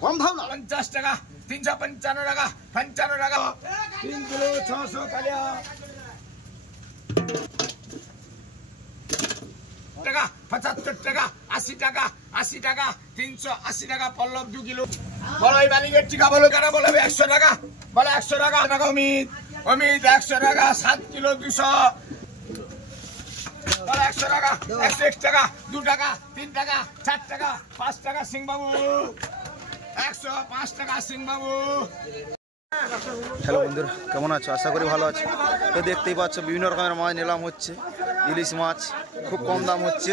কম দাও না 50 টাকা 355 টাকা 55 টাকা 3 কিলো 600 কালিয়া টাকা 75 টাকা 80 টাকা 80 টাকা 380 টাকা পল্লব 2 কিলো বলো এই বালিগের টিকা বলো কারা বলবে 100 টাকা বলে 100 টাকা টাকা অমিত 100 টাকা 7 কিলো 200 বলে 100 টাকা 101 টাকা 2 টাকা 3 টাকা 4 টাকা 5 টাকা সিং বাবু 105 টাকা সিং বাবু। হ্যালো বন্ধুরা, কেমন আছো? আশা করি ভালো আছো। তো দেখতেই পাচ্ছ বিভিন্ন রকমের মাছ নিলাম হচ্ছে। ইলিশ মাছ খুব কম দাম হচ্ছে।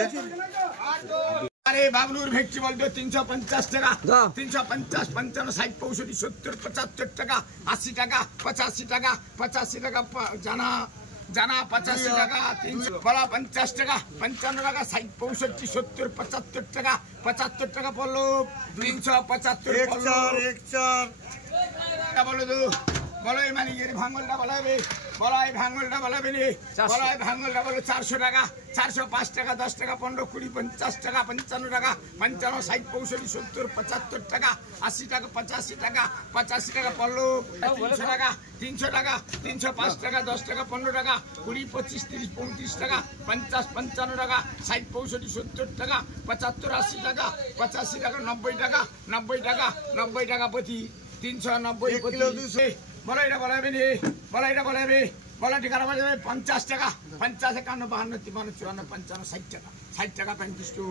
আরে বাবলুর ভেটকি বলতো 350 টাকা 350 55 60 65 70 75 টাকা 80 টাকা 85 টাকা 85 টাকা জানা জানা 85 টাকা 300 বলা 50 টাকা 55 টাকা 60 65 70 75 টাকা 75 টাকা পড়লো 375 পড়লো 1 বলো তো বলো এই মালিকের ভাঙলটা বলাবে বলো এই ভাঙলটা বলাবে নি বলো এই ভাঙলটা বলো 400 টাকা 405 টাকা 10 টাকা 15 20 50 টাকা 55 টাকা 55 60 65 70 75 টাকা 80 টাকা 85 টাকা 85 টাকা পড়লো 300 টাকা 300 টাকা 305 টাকা 10 টাকা 15 টাকা 20 25 30 35 টাকা 50 55 টাকা 60 65 70 টাকা 75 80 টাকা 85 টাকা 90 টাকা 90 টাকা 90 টাকা প্রতি 390 প্রতি 200 বলো এটা বলাবে নি বলো এটা বলাবে বলো ঠিকানা বলাবে 50 টাকা 50 51 52 53 54 55 60 টাকা 60 টাকা 35 টু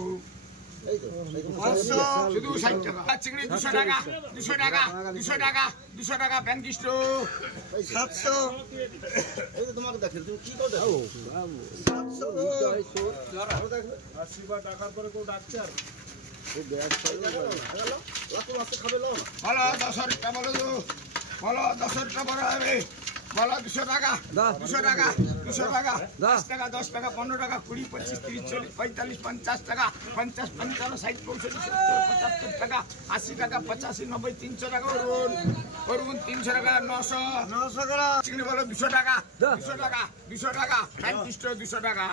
শুধু 60 টাকা চিংড়ি 200 টাকা 200 টাকা 200 টাকা 200 টাকা 35 টু 700 এই তো তোমাকে দেখে তুমি কি করে দেখো 700 টাকার পরে কেউ ডাকছে আর ও ব্যাগ চাইলো গেল লাখ মাছ খাবে লো বলো 10 টাকা বলো তো বলো 10 টাকা বড় হবে বলো 200 টাকা 200 টাকা 200 টাকা 10 টাকা 10 টাকা 15 টাকা 20 25 30 40 45 50 টাকা 50 55 60 65 70 75 টাকা 80 টাকা 85 90 300 টাকা অরুণ 300 টাকা 900 টাকা চিংড়ি বলো 200 টাকা 200 টাকা 200 টাকা 35 200 টাকা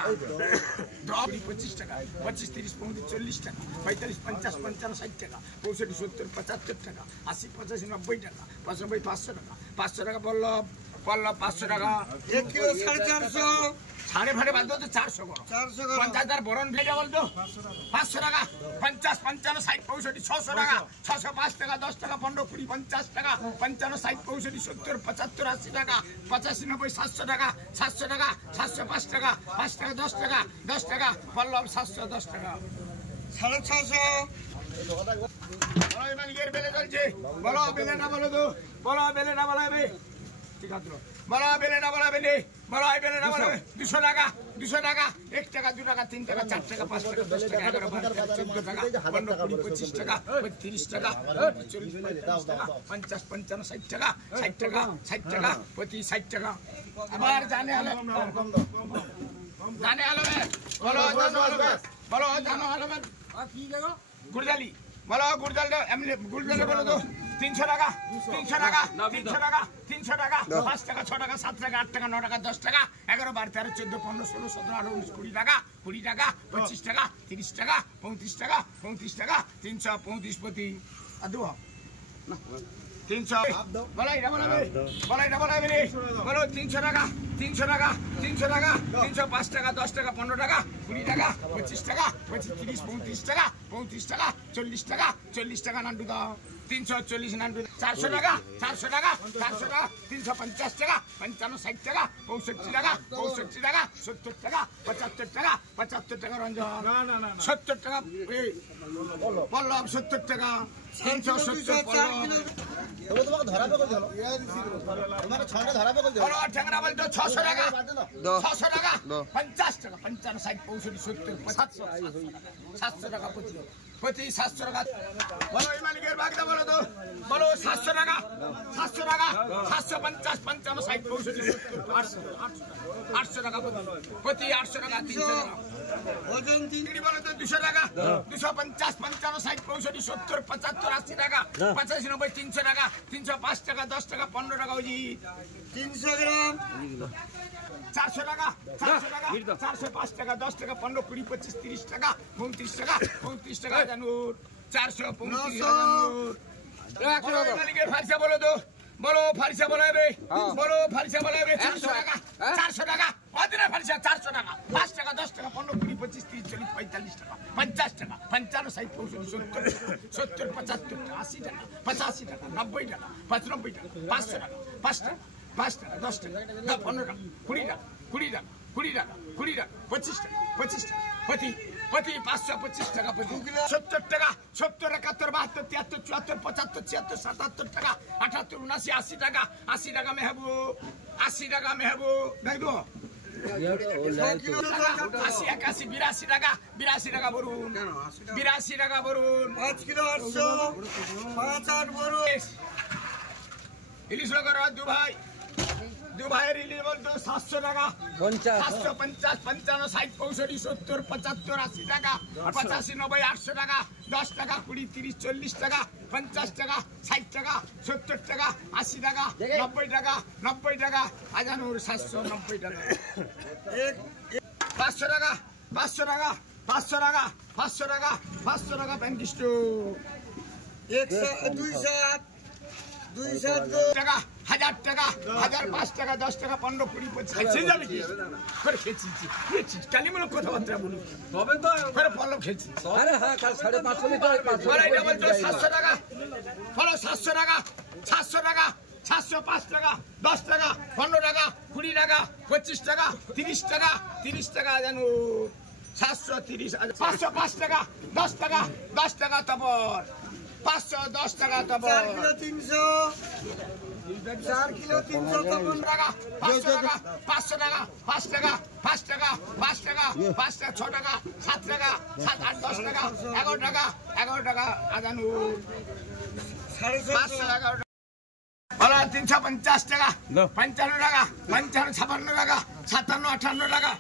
25 টাকা 25 30 35 40 টাকা 45 50 55 60 টাকা 65 70 75 টাকা 80 85 90 টাকা 95 500 টাকা 500 টাকা বললো 500 টাকা 1 কিলো 450 সাড়ে ভাড়ে বাদ তো 400 করো 50,000 বরণ ভেজা বলতো 500 টাকা 50 55 60 65 600 টাকা 605 টাকা 10 টাকা 15 20 50 টাকা 55 60 65 70 75 80 টাকা 85 90 700 টাকা 700 টাকা 705 টাকা 5 টাকা 10 টাকা 10 টাকা পল্লব 710 টাকা 650 বলো মালিকের বেলে চলছে বলো বেলেটা বলো তো বলো বেলেটা বলাবে ঠিক আছে বলো বেলেটা বলাবে নে বলো এই বেলেটা বলাবে 200 টাকা 200 টাকা 1 টাকা 2 টাকা 3 টাকা 4 টাকা 5 টাকা 10 টাকা 11 12 14 টাকা 15 20 25 টাকা 30 টাকা 40 45 টাকা 50 55 60 টাকা 60 টাকা 60 টাকা প্রতি 60 টাকা আবার জানে আলো বলো বলো জানো আলো কি জানো গুড়জালি বলো গুড়জালটা এমনি গুড়জালে বলো তো 300 টাকা 300 টাকা 300 টাকা 300 টাকা 5 টাকা 6 টাকা 7 টাকা 8 টাকা 9 টাকা 10 টাকা 11 12 13 14 15 16 17 18 19 20 টাকা 20 টাকা 25 টাকা 30 টাকা 35 টাকা 35 টাকা 335 প্রতি আদু না 300 বলো এটা বলাবে বলো 300 টাকা 300 টাকা 300 টাকা 305 টাকা 10 টাকা 15 টাকা 20 টাকা 25 টাকা 25 30 35 টাকা 35 টাকা 40 টাকা 40 টাকা নান্টু দাও 340 নান্টু 400 টাকা 400 টাকা 400 টাকা 350 টাকা 55 60 টাকা 65 টাকা 65 টাকা 70 টাকা 75 টাকা 75 টাকা রঞ্জন না 70 টাকা পল্লব 70 টাকা 370 পল্লব তোমাকে ধরাবে কই দিলো তোমাকে ছয়টা ধরাবে কই দিলো বলো ঠ্যাংরা বলতো 600 টাকা 600 টাকা 50 টাকা 55 60 65 70 700 টাকা প্রতি 700 টাকা বলো এই মালিকের বাগদা বলো তো বলো 700 টাকা 700 টাকা 750 55 60 65 800 টাকা প্রতি 800 টাকা 300 টাকা ওজন চিংড়ি বলো তো 200 টাকা 250 55 60 65 70 75 80 টাকা 85 90 300 টাকা 305 টাকা 10 টাকা 15 টাকা ওজি 300 গ্রাম 400 টাকা 405 টাকা 10 টাকা 15 20 25 30 টাকা 35 টাকা 35 টাকা জানুর 435 জানুর মালিকের ফারিসা বলো তো বলো ফারিসা বলাবে বলো ফারিসা বলাবে 400 টাকা 400 টাকা অদিনা ফারিসা 400 টাকা 5 টাকা 10 টাকা 15 20 25 30 40 45 টাকা 50 টাকা 55 60 65 70 75 80 টাকা 85 টাকা 90 টাকা 95 টাকা 500 টাকা 5 টাকা 5 টাকা 10 টাকা 15 টাকা 20 টাকা 20 টাকা 20 টাকা 20 টাকা 25 টাকা 25 টাকা पति 525 টাকা 70 টাকা 70 71 72 73 74 75 76 77 টাকা 78 79 80 টাকা 80 টাকা মেহবুব 80 টাকা মেহবুব দেখ দো 80 81 82 টাকা 82 টাকা বরুন 82 টাকা বরুন 5 কিলো 800 5 8 বরুন ইলিশ লগর দু ভাইয়ের ইলিশ বলতো 700 টাকা 750 55 60 65 70 75 80 টাকা 85 90 800 টাকা 10 টাকা 20 30 40 টাকা 50 টাকা 60 টাকা 70 টাকা 80 টাকা 90 টাকা 90 টাকা আজানুর 790 টাকা 500 টাকা 500 টাকা 500 টাকা 500 টাকা 500 টাকা প্যান্টিস্টো 100 200 টাকা 1000 টাকা 1005 টাকা 10 টাকা 15 20 25 খেয়ে যাবে কি করে খেয়েছি কালিমূলক কথাবার্তা বলুন তবে তো করে পলক খেয়েছি আরে হ্যাঁ কাল 550 লিটার 700 টাকা ফলো 700 টাকা 700 টাকা 705 টাকা 10 টাকা 15 টাকা 20 টাকা 25 টাকা 30 টাকা 30 টাকা জানো 730 505 টাকা 10 টাকা 10 টাকা তবর 510 টাকা তবর 4 কিলো 300 4 কিলো 300 টাকা 500 টাকা 500 টাকা 5 টাকা 5 টাকা 5 টাকা 5 টাকা 6 টাকা 7 টাকা 7 8 10 টাকা 11 টাকা আজানু 511 বলা 350 টাকা 55 টাকা 55 56 টাকা 57 58 টাকা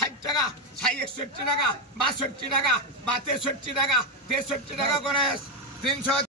60 টাকা 61 টাকা 62 টাকা 63 টাকা 63 টাকা গণেশ 300